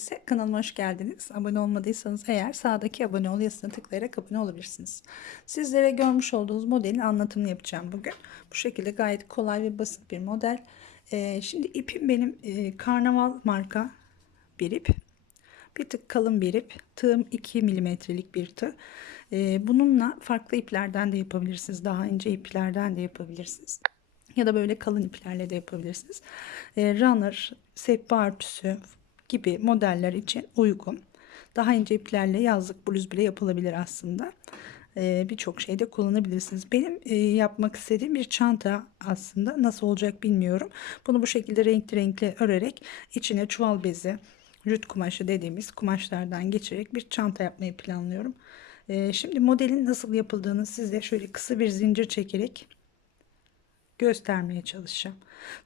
herkese. Kanalıma hoş geldiniz. Abone olmadıysanız eğer sağdaki abone ol yazısına tıklayarak abone olabilirsiniz. Sizlere görmüş olduğunuz modelin anlatımını yapacağım bugün. Bu şekilde gayet kolay ve basit bir model. Ee, şimdi ipim benim e, Karnaval marka bir ip. Bir tık kalın bir ip. Tığım 2 milimetrelik bir tığ. Ee, bununla farklı iplerden de yapabilirsiniz. Daha ince iplerden de yapabilirsiniz ya da böyle kalın iplerle de yapabilirsiniz. E, runner, sehpa örtüsü gibi modeller için uygun. Daha ince iplerle yazlık bluz bile yapılabilir aslında. E, Birçok şeyde kullanabilirsiniz. Benim e, yapmak istediğim bir çanta aslında. Nasıl olacak bilmiyorum. Bunu bu şekilde renkli renkli örerek içine çuval bezi, jüt kumaşı dediğimiz kumaşlardan geçirerek bir çanta yapmayı planlıyorum. E, şimdi modelin nasıl yapıldığını size şöyle kısa bir zincir çekerek göstermeye çalışacağım.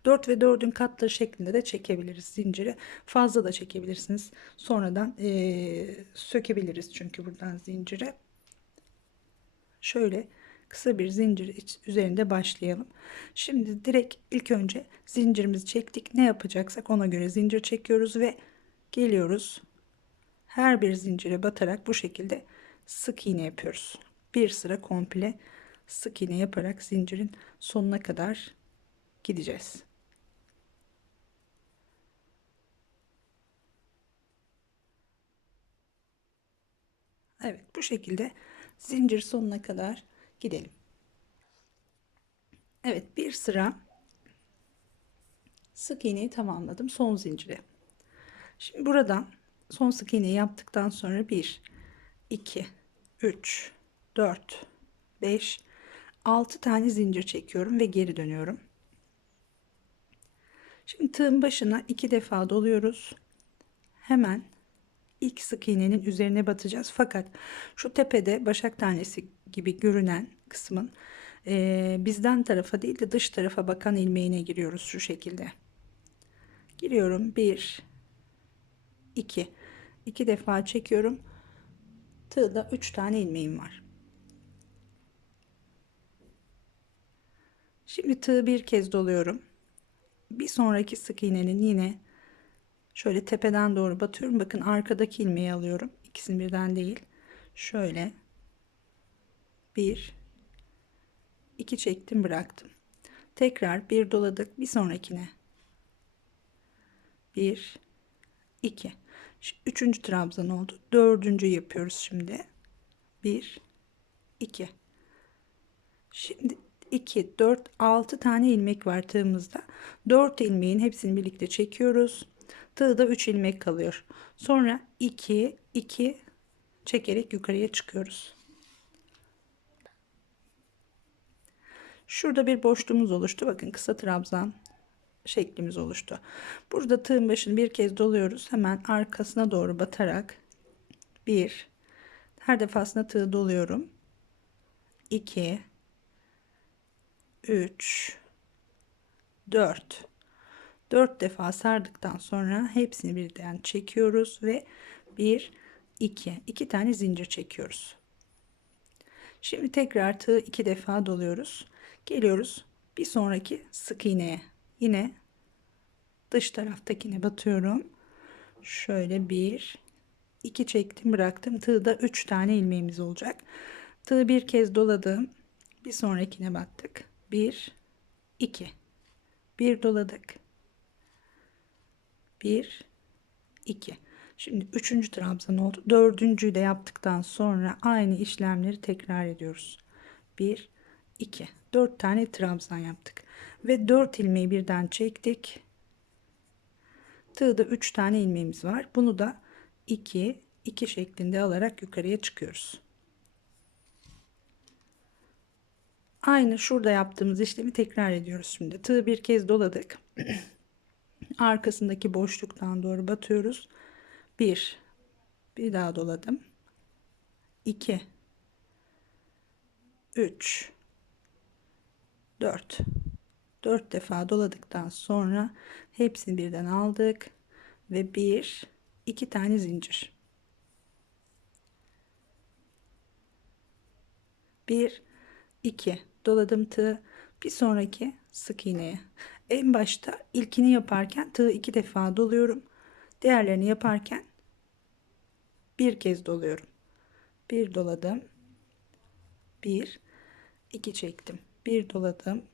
4 ve 4'ün katları şeklinde de çekebiliriz zinciri. Fazla da çekebilirsiniz. Sonradan ee, sökebiliriz çünkü buradan zinciri. Şöyle kısa bir zincir üzerinde başlayalım. Şimdi direkt ilk önce zincirimizi çektik. Ne yapacaksak ona göre zincir çekiyoruz ve geliyoruz. Her bir zincire batarak bu şekilde sık iğne yapıyoruz. Bir sıra komple sık iğne yaparak zincirin sonuna kadar gideceğiz. Evet bu şekilde zincir sonuna kadar gidelim. Evet bir sıra sık iğneyi tamamladım son zincire. Şimdi buradan son sık iğneyi yaptıktan sonra 1 2 3 4 5 6 tane zincir çekiyorum ve geri dönüyorum. Şimdi tığın başına iki defa doluyoruz. Hemen ilk sık iğnenin üzerine batacağız. Fakat şu tepede başak tanesi gibi görünen kısmın e, bizden tarafa değil de dış tarafa bakan ilmeğine giriyoruz şu şekilde. Giriyorum. 1 2 2 defa çekiyorum. Tığda 3 tane ilmeğim var. Şimdi tığı bir kez doluyorum. Bir sonraki sık iğnenin yine şöyle tepeden doğru batıyorum. Bakın arkadaki ilmeği alıyorum. İkisini birden değil. Şöyle bir iki çektim bıraktım. Tekrar bir doladık. Bir sonrakine bir iki üçüncü trabzan oldu. Dördüncü yapıyoruz şimdi. Bir iki Şimdi 2, 4, 6 tane ilmek var tığımızda. 4 ilmeğin hepsini birlikte çekiyoruz. Tığda 3 ilmek kalıyor. Sonra 2, 2 çekerek yukarıya çıkıyoruz. Şurada bir boşluğumuz oluştu. Bakın kısa trabzan şeklimiz oluştu. Burada tığın başını bir kez doluyoruz. Hemen arkasına doğru batarak 1 her defasında tığ doluyorum. 2 3 4 4 defa sardıktan sonra hepsini birden çekiyoruz ve 1 2 2 tane zincir çekiyoruz. Şimdi tekrar tığı 2 defa doluyoruz. Geliyoruz bir sonraki sık iğneye. Yine dış taraftakine batıyorum. Şöyle 1 2 çektim bıraktım. Tığda 3 tane ilmeğimiz olacak. Tığı bir kez doladım. Bir sonrakine battık. 1 2 1 doladık. 1 2 şimdi üçüncü trabzan oldu. Dördüncüyü de yaptıktan sonra aynı işlemleri tekrar ediyoruz. 1 2 4 tane trabzan yaptık. Ve 4 ilmeği birden çektik. Tığda 3 tane ilmeğimiz var. Bunu da 2 2 şeklinde alarak yukarıya çıkıyoruz Aynı şurada yaptığımız işlemi tekrar ediyoruz şimdi. Tığı bir kez doladık. Arkasındaki boşluktan doğru batıyoruz. 1 bir daha doladım. 2 3 4 4 defa doladıktan sonra hepsini birden aldık ve bir iki tane zincir. Bir 2 doladım tığ bir sonraki sık iğneye en başta ilkini yaparken tığı iki defa doluyorum Diğerlerini yaparken bir kez doluyorum. Bir doladım. Bir, iki çektim. Bir doladım.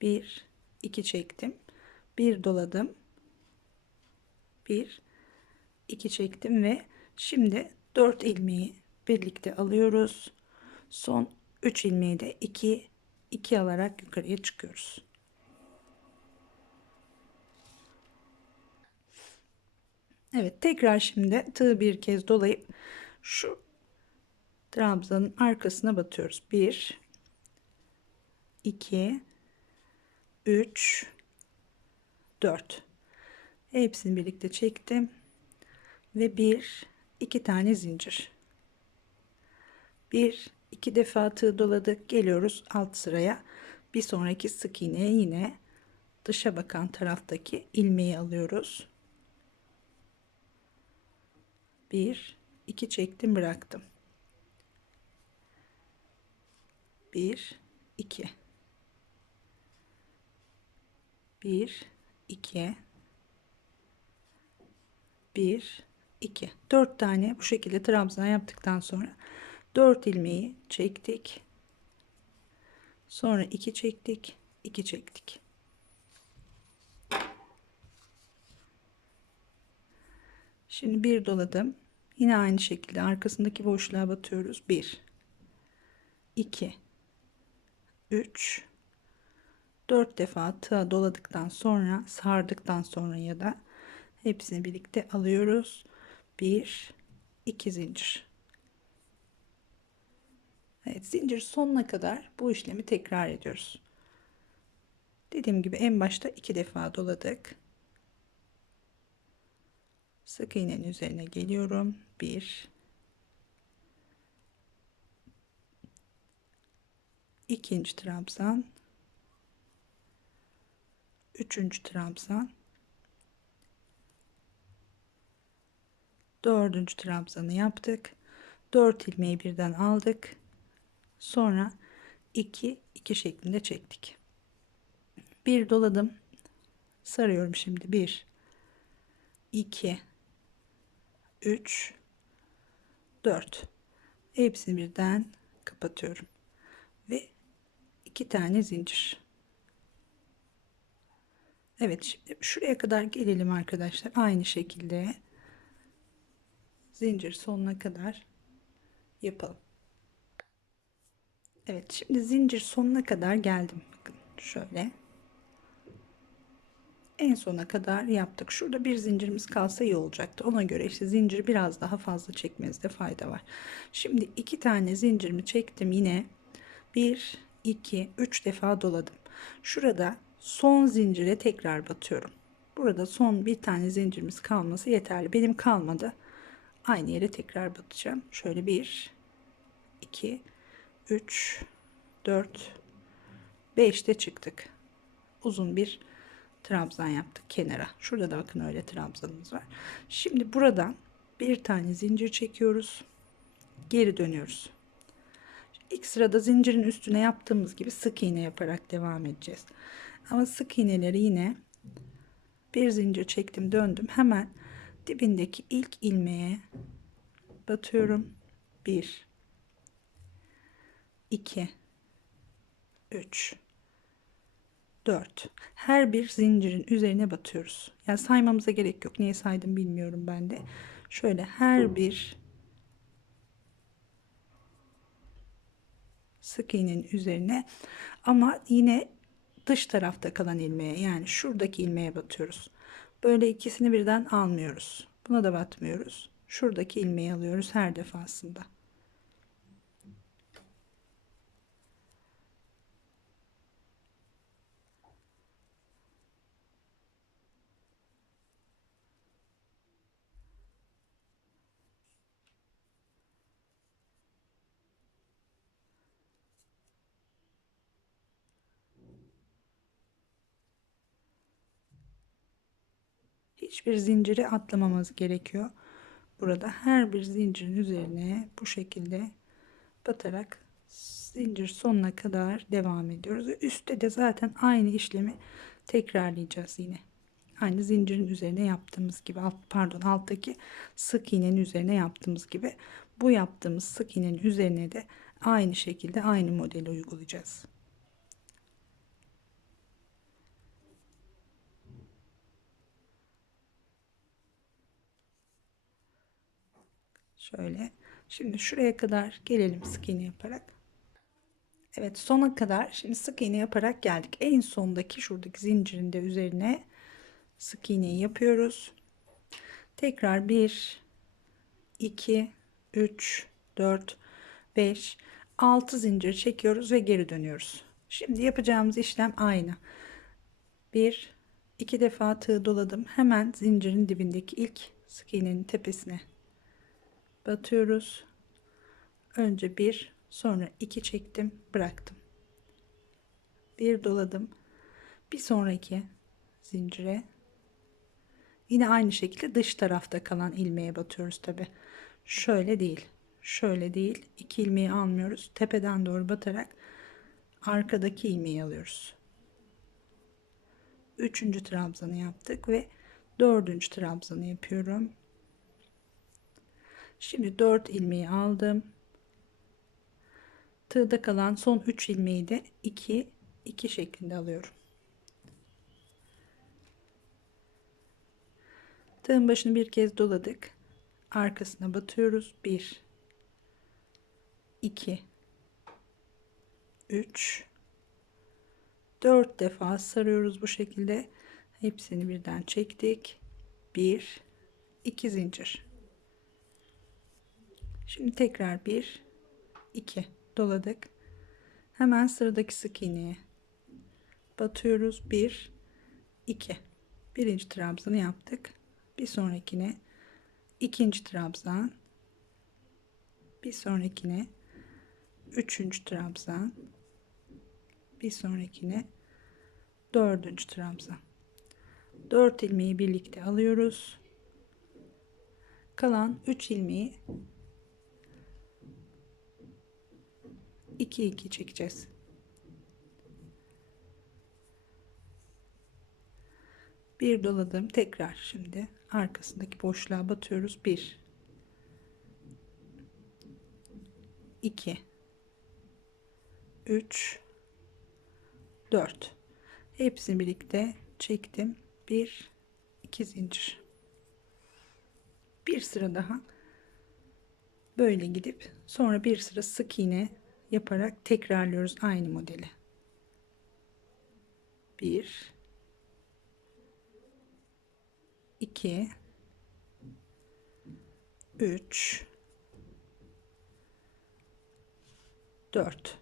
Bir, iki çektim. Bir doladım. Bir, iki çektim ve şimdi dört ilmeği birlikte alıyoruz. Son 3 ilmeği de 2 2 alarak yukarıya çıkıyoruz. Evet tekrar şimdi tığı bir kez dolayıp şu trabzanın arkasına batıyoruz. 1 2 3 4 hepsini birlikte çektim ve bir iki tane zincir bir iki defa tığ doladık geliyoruz alt sıraya. Bir sonraki sık iğneye yine dışa bakan taraftaki ilmeği alıyoruz. Bir iki çektim bıraktım. Bir iki. Bir iki bir iki. Dört tane bu şekilde trabzan yaptıktan sonra 4 ilmeği çektik. Sonra 2 çektik, 2 çektik. Şimdi bir doladım. Yine aynı şekilde arkasındaki boşluğa batıyoruz. 1 2 3 4 defa tığa doladıktan sonra sardıktan sonra ya da hepsini birlikte alıyoruz. 1 2 zincir. Evet zincir sonuna kadar bu işlemi tekrar ediyoruz. Dediğim gibi en başta iki defa doladık. Sık iğnenin üzerine geliyorum. Bir, ikinci trabzan, üçüncü trabzan, dördüncü trabzanı yaptık. Dört ilmeği birden aldık Sonra 2 2 şeklinde çektik. Bir doladım. Sarıyorum şimdi. 1 2 3 4 hepsini birden kapatıyorum. Ve iki tane zincir. Evet şimdi şuraya kadar gelelim arkadaşlar. Aynı şekilde zincir sonuna kadar yapalım. Evet şimdi zincir sonuna kadar geldim. Bakın şöyle. En sona kadar yaptık. Şurada bir zincirimiz kalsa iyi olacaktı. Ona göre işte zincir biraz daha fazla çekmenizde fayda var. Şimdi iki tane zincirimi çektim yine. Bir, iki, üç defa doladım. Şurada son zincire tekrar batıyorum. Burada son bir tane zincirimiz kalması yeterli. Benim kalmadı. Aynı yere tekrar batacağım. Şöyle bir, iki, 3 4 5'te çıktık. Uzun bir trabzan yaptık kenara. Şurada da bakın öyle trabzanımız var. Şimdi buradan bir tane zincir çekiyoruz. Geri dönüyoruz. İlk sırada zincirin üstüne yaptığımız gibi sık iğne yaparak devam edeceğiz. Ama sık iğneleri yine bir zincir çektim döndüm. Hemen dibindeki ilk ilmeğe batıyorum. 1 2 3 4 her bir zincirin üzerine batıyoruz. Yani saymamıza gerek yok. Niye saydım bilmiyorum ben de. Şöyle her bir sık iğnenin üzerine ama yine dış tarafta kalan ilmeğe yani şuradaki ilmeğe batıyoruz. Böyle ikisini birden almıyoruz. Buna da batmıyoruz. Şuradaki ilmeği alıyoruz her defasında hiçbir zinciri atlamamız gerekiyor. Burada her bir zincirin üzerine bu şekilde batarak zincir sonuna kadar devam ediyoruz. Üstte de zaten aynı işlemi tekrarlayacağız yine. Aynı zincirin üzerine yaptığımız gibi alt, pardon alttaki sık iğnenin üzerine yaptığımız gibi bu yaptığımız sık iğnenin üzerine de aynı şekilde aynı modeli uygulayacağız. Şöyle. Şimdi şuraya kadar gelelim sık iğne yaparak. Evet sona kadar şimdi sık iğne yaparak geldik. En sondaki şuradaki zincirin de üzerine sık iğneyi yapıyoruz. Tekrar 1 2 3 4 5 6 zincir çekiyoruz ve geri dönüyoruz. Şimdi yapacağımız işlem aynı. 1 2 defa tığ doladım. Hemen zincirin dibindeki ilk sık iğnenin tepesine batıyoruz. Önce bir, sonra iki çektim, bıraktım. Bir doladım. Bir sonraki zincire yine aynı şekilde dış tarafta kalan ilmeğe batıyoruz tabi. Şöyle değil. Şöyle değil. İki ilmeği almıyoruz. Tepeden doğru batarak arkadaki ilmeği alıyoruz. Üçüncü trabzanı yaptık ve dördüncü trabzanı yapıyorum. Şimdi 4 ilmeği aldım. Tığda kalan son 3 ilmeği de 2 2 şeklinde alıyorum. Tığın başını bir kez doladık. Arkasına batıyoruz. 1 2 3 4 defa sarıyoruz bu şekilde. Hepsini birden çektik. 1 2 zincir. Şimdi tekrar bir, iki doladık. Hemen sıradaki sık iğneye batıyoruz. Bir, iki. Birinci trabzanı yaptık. Bir sonrakine ikinci trabzan. Bir sonrakine üçüncü trabzan. Bir sonrakine dördüncü trabzan. Dört ilmeği birlikte alıyoruz. Kalan üç ilmeği 2 2 çekeceğiz. Bir doladım tekrar şimdi arkasındaki boşluğa batıyoruz. 1 2 3 4 hepsini birlikte çektim. 1 2 zincir. Bir sıra daha böyle gidip sonra bir sıra sık iğne yaparak tekrarlıyoruz aynı modeli. 1 2 3 4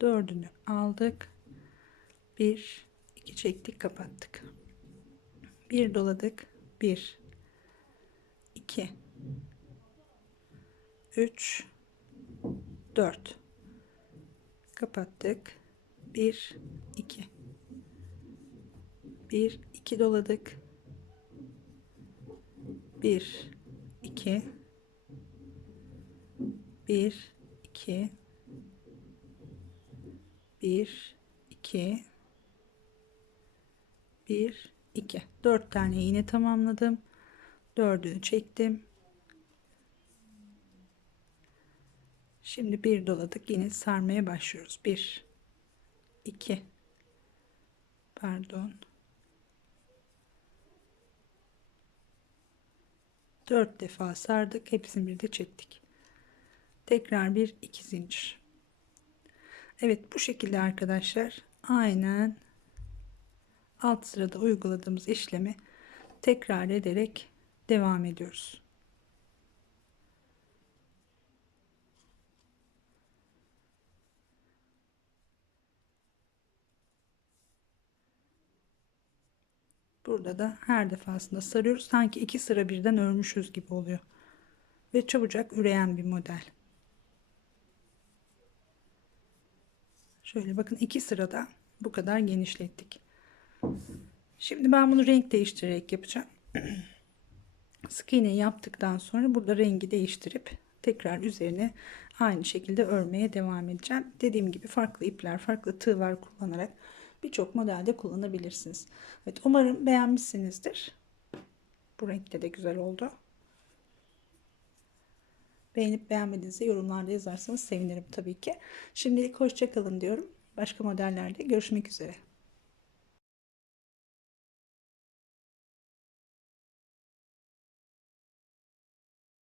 dördünü aldık. 1 2 çektik kapattık. Bir doladık. 1 2 3 4 kapattık. 1 2 1 2 doladık. 1 2 1 2 1 2 1 2 4 tane iğne tamamladım. Dördünü çektim Şimdi bir doladık. Yine sarmaya başlıyoruz. Bir, iki, pardon. Dört defa sardık. Hepsini bir de çektik. Tekrar bir iki zincir. Evet bu şekilde arkadaşlar aynen alt sırada uyguladığımız işlemi tekrar ederek devam ediyoruz. Burada da her defasında sarıyoruz. Sanki iki sıra birden örmüşüz gibi oluyor. Ve çabucak üreyen bir model. Şöyle bakın iki sırada bu kadar genişlettik. Şimdi ben bunu renk değiştirerek yapacağım. Sık iğne yaptıktan sonra burada rengi değiştirip tekrar üzerine aynı şekilde örmeye devam edeceğim. Dediğim gibi farklı ipler, farklı tığlar kullanarak birçok modelde kullanabilirsiniz. Evet umarım beğenmişsinizdir. Bu renkte de güzel oldu. Beğenip beğenmediğinizi yorumlarda yazarsanız sevinirim tabii ki. Şimdilik hoşçakalın diyorum. Başka modellerde görüşmek üzere.